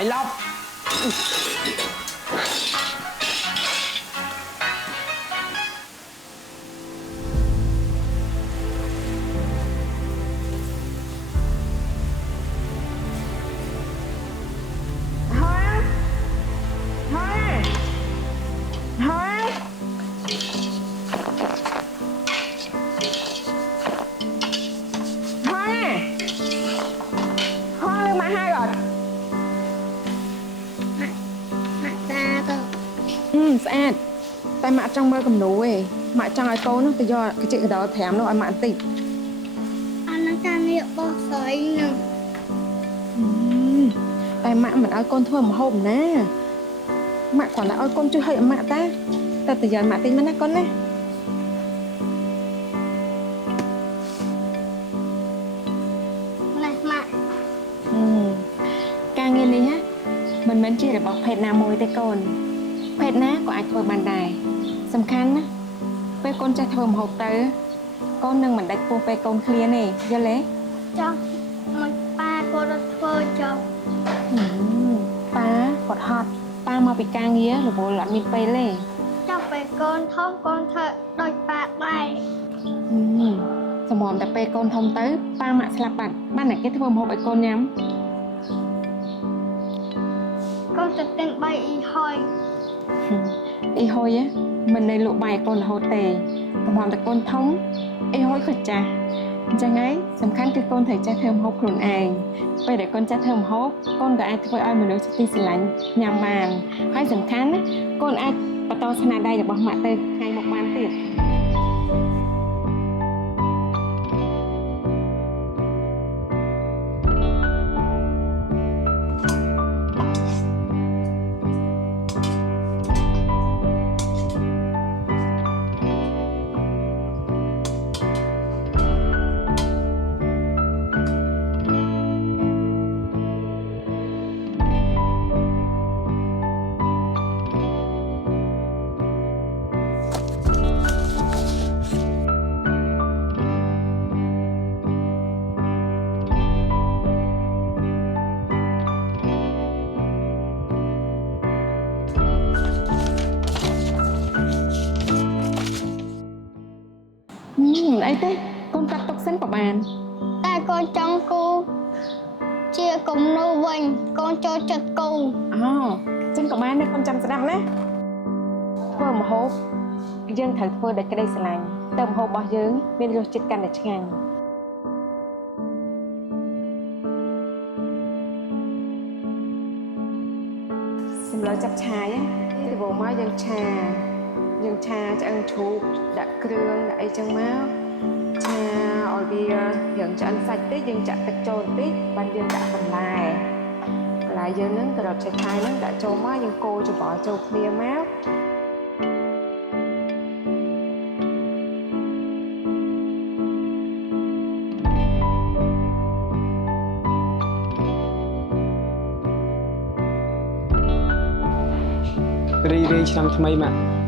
ឲ្យឡប់ស្អាតតែម៉ាក់ចង់មើលគំនូឯងម៉ាក់ចង់ឲ្យកូននោះទៅយកកញ្ចក់កដោ5នោះឲ្យម៉ាក់បន្តិចអានឹងការងារបោះស្រីនឹងតែម៉ាក់មិនឲ្យកូនធ្វើម្ហូបណាម៉ាក់គ្រាន់តែឲ្យកូនជួយហុចឲ្យម៉ាក់តាតែទៅយកម៉ាក់តិចមកណាកូនណាម៉ាក់ការងារនេះមិនមែនជារបស់ភេទណាមួយទេកូនភេទណាក៏អាចធ្វើបានដែរសំខាន់ណាពេលកូនចេះធ្វើម្ហូបទៅកូននឹងមិនដាច់ពោះពេលកូនឃ្លានទេយល់ទេចង់មកប៉ាគាត់ធ្វើចង់ប៉ាគាត់ហត់ប៉ាមកពីការងាររវល់អត់មានពេលទេចង់ពេលកូនធំកូនធ្វើដូចប៉ាដែរសម្រាប់តែពេលកូនធំទៅប៉ាម៉ាក់ស្លាប់បាត់បានតែគេធ្វើម្ហូបឲ្យកូនញ៉ាំកូនទៅទិញបាយអ៊ីហើយអ៊ីហុយមិននៅលក់បាយកូនរហូតទេសម្រាប់តែកូនធំអ៊ីហុយក៏ចាស់អញ្ចឹងហើយសំខាន់គឺកូនត្រូវចេះធ្វើម្ហូបខ្លួនឯងពេលដែលកូនចេះធ្វើម្ហូបកូនក៏អាចធ្វើឲ្យមនុស្សទីស្រឡាញ់ញ៉ាំបានហើយសំខាន់ណាកូនអាចបន្តស្នាដៃរបស់ម៉ាក់ទៅថ្ងៃមុខបានទៀតអីទេកូនកាត់ទុកសិនក៏បានតែកូនចង់គូជាគំនូវិញកូនចូលចិត្តគូអូចឹងក៏បានដែរកូនចាំស្ដាប់ណាធ្វើម្ហូបយើងត្រូវធ្វើដោយក្តីស្រឡាញ់ទៅម្ហូបរបស់យើងមានរសជាតិកាន់តែឆ្ងាញ់សម្លចាប់ឆាយពីដំបូងមកយើងឆាឆ្អឹងជ្រូកដាក់គ្រឿងដាក់អីចឹងមកឆាឲ្យវាយើងឆ្អិនសាច់តិចយើងចាក់ទឹកចូលបន្តិចបានយើងដាក់បន្លែយើងនឹងក្រោបឆៃខាយនឹងដាក់ចូលមកយើងកូរច្របល់ចូលគ្នាមករីឆ្នាំថ្មីម៉ាក់